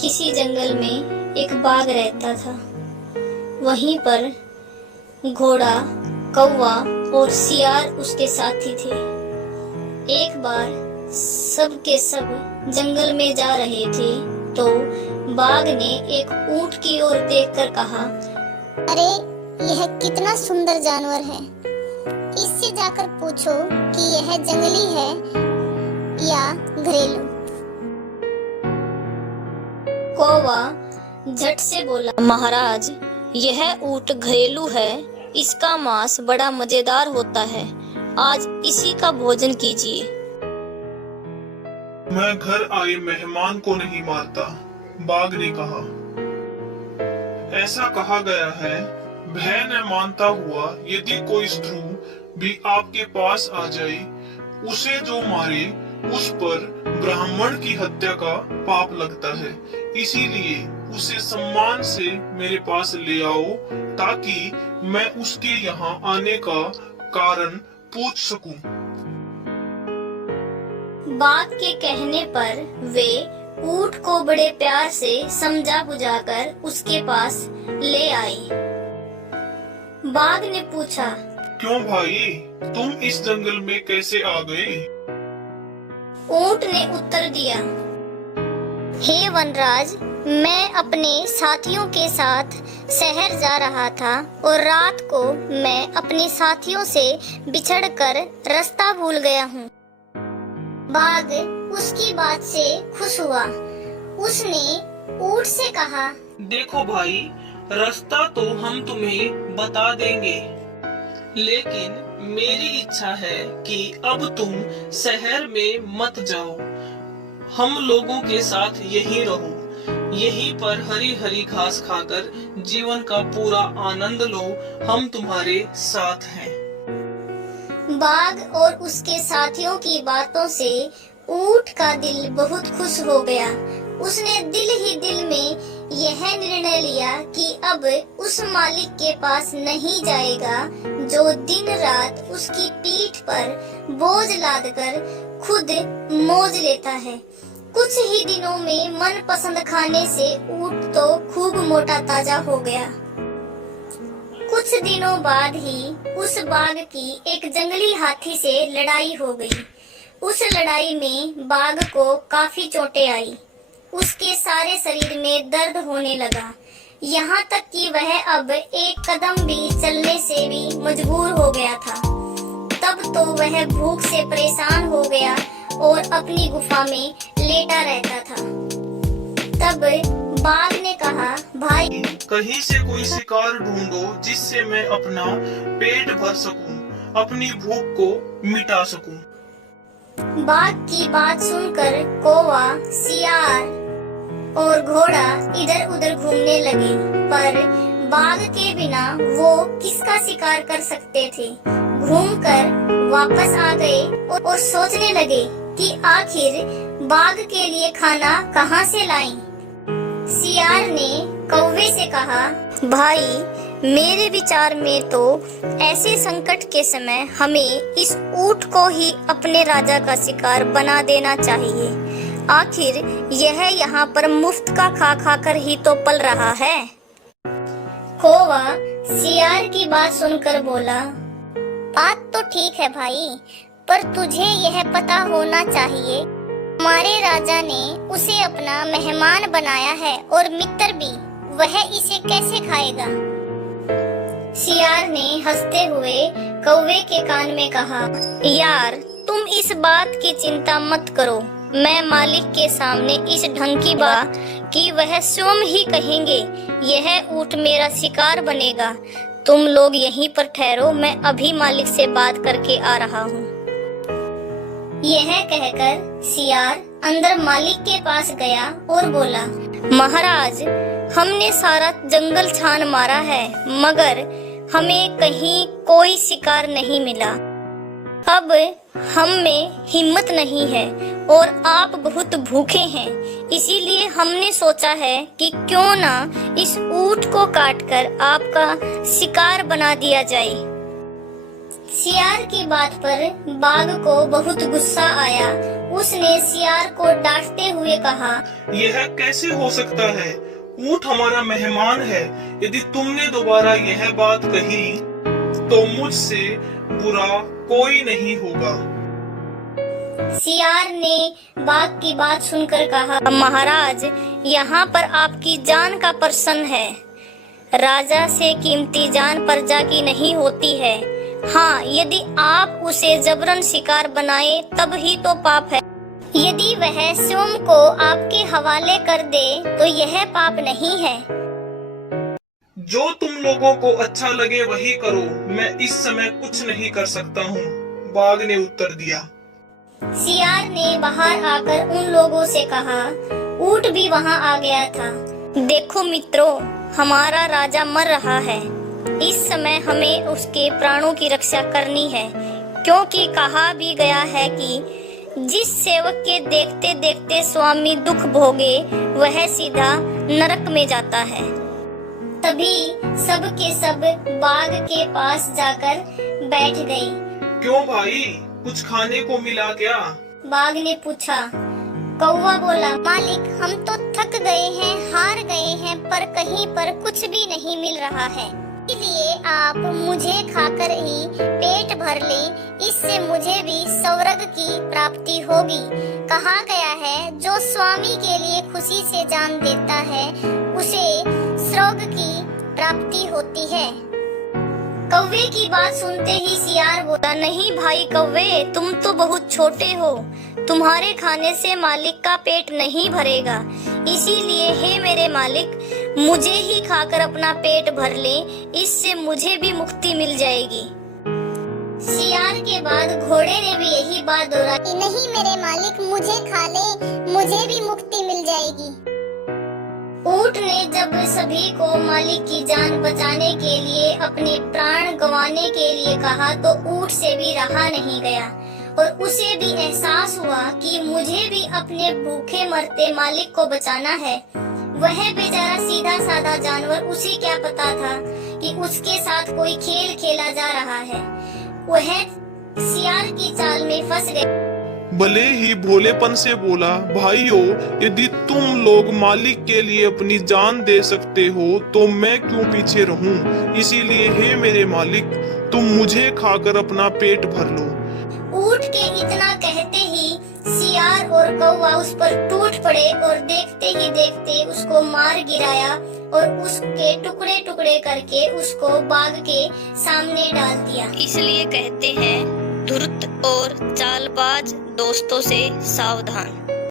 किसी जंगल में एक बाघ रहता था। वहीं पर घोड़ा, कौवा और सियार उसके साथी थे। एक बार सब के सब जंगल में जा रहे थे तो बाघ ने एक ऊंट की ओर देखकर कहा, अरे यह कितना सुंदर जानवर है। इससे जाकर पूछो कि यह जंगली है या घरेलू। कौवा झट से बोला, महाराज यह ऊंट घरेलू है, इसका मांस बड़ा मजेदार होता है, आज इसी का भोजन कीजिए। मैं घर आए मेहमान को नहीं मारता, बाघ ने कहा। ऐसा कहा गया है, भय न मानता हुआ यदि कोई शत्रु भी आपके पास आ जाए, उसे जो मारे उस पर ब्राह्मण की हत्या का पाप लगता है। इसीलिए उसे सम्मान से मेरे पास ले आओ ताकि मैं उसके यहाँ आने का कारण पूछ सकूं। बाघ के कहने पर वे ऊंट को बड़े प्यार से समझा बुझाकर उसके पास ले आई। बाघ ने पूछा, क्यों भाई, तुम इस जंगल में कैसे आ गए? ऊंट ने उत्तर दिया, हे वनराज, मैं अपने साथियों के साथ शहर जा रहा था और रात को मैं अपने साथियों से बिछड़कर रास्ता भूल गया हूँ। बाघ उसकी बात से खुश हुआ। उसने ऊंट से कहा, देखो भाई, रास्ता तो हम तुम्हें बता देंगे, लेकिन मेरी इच्छा है कि अब तुम शहर में मत जाओ, हम लोगों के साथ यहीं रहो, यहीं पर हरी हरी घास खाकर जीवन का पूरा आनंद लो, हम तुम्हारे साथ हैं। बाघ और उसके साथियों की बातों से ऊंट का दिल बहुत खुश हो गया। उसने दिल ही दिल में यह निर्णय लिया कि अब उस मालिक के पास नहीं जाएगा जो दिन रात उसकी पीठ पर बोझ लादकर खुद मौज लेता है। कुछ ही दिनों में मनपसंद खाने से ऊंट तो खूब मोटा ताजा हो गया। कुछ दिनों बाद ही उस बाघ की एक जंगली हाथी से लड़ाई हो गई। उस लड़ाई में बाघ को काफी चोटें आई। उसके सारे शरीर में दर्द होने लगा, यहाँ तक कि वह अब एक कदम भी चलने से भी मजबूर हो गया था। तब तो वह भूख से परेशान हो गया और अपनी गुफा में लेटा रहता था। तब बाघ ने कहा, भाई कहीं से कोई शिकार ढूंढो जिससे मैं अपना पेट भर सकूं, अपनी भूख को मिटा सकूं। बाघ की बात सुनकर कौवा, सियार और घोड़ा इधर उधर घूमने लगे, पर बाघ के बिना वो किसका शिकार कर सकते थे। घूमकर वापस आ गए और सोचने लगे कि आखिर बाघ के लिए खाना कहाँ से लाएं। सियार ने कौवे से कहा, भाई मेरे विचार में तो ऐसे संकट के समय हमें इस ऊंट को ही अपने राजा का शिकार बना देना चाहिए। आखिर यह यहाँ पर मुफ्त का खा खा कर ही तो पल रहा है। कौवा सियार की बात सुनकर बोला, बात तो ठीक है भाई, पर तुझे यह पता होना चाहिए, हमारे राजा ने उसे अपना मेहमान बनाया है और मित्र भी, वह इसे कैसे खाएगा। सियार ने हंसते हुए कौवे के कान में कहा, यार तुम इस बात की चिंता मत करो, मैं मालिक के सामने इस ढंग की बात कि वह स्वयं ही कहेंगे यह ऊंट मेरा शिकार बनेगा। तुम लोग यहीं पर ठहरो, मैं अभी मालिक से बात करके आ रहा हूँ। यह कहकर सियार अंदर मालिक के पास गया और बोला, महाराज हमने सारा जंगल छान मारा है, मगर हमें कहीं कोई शिकार नहीं मिला। अब हम में हिम्मत नहीं है और आप बहुत भूखे हैं, इसीलिए हमने सोचा है कि क्यों ना इस ऊंट को काटकर आपका शिकार बना दिया जाए। सियार की बात पर बाघ को बहुत गुस्सा आया। उसने सियार को डांटते हुए कहा, यह कैसे हो सकता है? ऊंट हमारा मेहमान है। यदि तुमने दोबारा यह बात कही तो मुझसे बुरा कोई नहीं होगा। सियार ने बाघ की बात सुनकर कहा, महाराज, यहाँ पर आपकी जान का प्रश्न है। राजा से कीमती जान प्रजा की नहीं होती है। हाँ, यदि आप उसे जबरन शिकार बनाए तब ही तो पाप है। यदि वह स्वयं को आपके हवाले कर दे तो यह पाप नहीं है। जो तुम लोगों को अच्छा लगे वही करो, मैं इस समय कुछ नहीं कर सकता हूँ, बाघ ने उत्तर दिया। सियार ने बाहर आकर उन लोगों से कहा, ऊंट भी वहाँ आ गया था। देखो मित्रों, हमारा राजा मर रहा है। इस समय हमें उसके प्राणों की रक्षा करनी है, क्योंकि कहा भी गया है कि जिस सेवक के देखते देखते स्वामी दुख भोगे वह सीधा नरक में जाता है। तभी सब के सब बाघ के पास जाकर बैठ गई। क्यों भाई, कुछ खाने को मिला क्या? बाघ ने पूछा। कौवा बोला, मालिक, हम तो थक गए हैं, हार गए हैं, पर कहीं पर कुछ भी नहीं मिल रहा है। इसलिए आप मुझे खाकर ही पेट भर लें, इससे मुझे भी स्वर्ग की प्राप्ति होगी। कहा गया है, जो स्वामी के लिए खुशी से जान देता है उसे स्वर्ग की प्राप्ति होती है। कौवे की बात सुनते ही सियार बोला, नहीं भाई कौवे, तुम तो बहुत छोटे हो, तुम्हारे खाने से मालिक का पेट नहीं भरेगा। इसीलिए हे मेरे मालिक, मुझे ही खाकर अपना पेट भर ले, इससे मुझे भी मुक्ति मिल जाएगी। सियार के बाद घोड़े ने भी यही बात दोहराई, नहीं मेरे मालिक, मुझे खा ले, मुझे भी मुक्ति मिल जाएगी। ऊंट ने जब सभी को मालिक की जान बचाने के लिए अपने प्राण गंवाने के लिए कहा तो ऊंट से भी रहा नहीं गया और उसे भी एहसास हुआ कि मुझे भी अपने भूखे मरते मालिक को बचाना है। वह बेचारा सीधा साधा जानवर, उसे क्या पता था कि उसके साथ कोई खेल खेला जा रहा है। वह सियार की चाल में फंस गया। भले ही भोलेपन से बोला, भाइयों, यदि तुम लोग मालिक के लिए अपनी जान दे सकते हो तो मैं क्यों पीछे रहूं? इसीलिए हे मेरे मालिक, तुम मुझे खाकर अपना पेट भर लो। ऊंट के इतना कहते ही सियार और कौवा उस पर टूट पड़े और देखते ही देखते उसको मार गिराया और उसके टुकड़े टुकड़े करके उसको बाघ के सामने डाल दिया। इसलिए कहते हैं, धूर्त और चालबाज दोस्तों से सावधान।